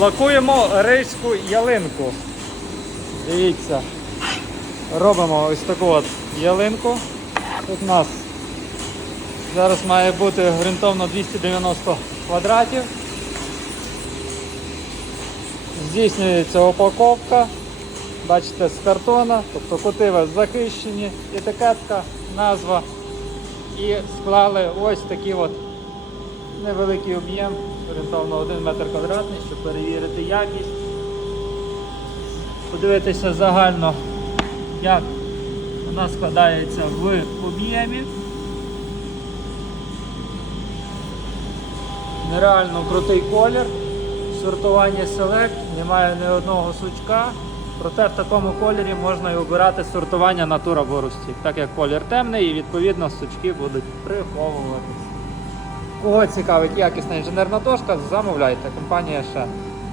Лакуємо рижську ялинку. Дивіться. Робимо ось таку от ялинку. Тут у нас зараз має бути орієнтовно 290 квадратів. Здійснюється упаковка. Бачите, з картона, тобто кутиви захищені, етикетка, назва. І склали ось такий от невеликий об'єм, орієнтовно 1 метр квадратний, щоб перевірити якість. Подивитися загально, як вона складається в об'ємі. Нереально крутий колір, сортування селект, немає ні одного сучка. Проте в такому кольорі можна і обирати сортування натура борусті, так як колір темний і відповідно сучки будуть приховуватися. Кого цікавить якісна інженерна дошка, замовляйте. Компанія ще.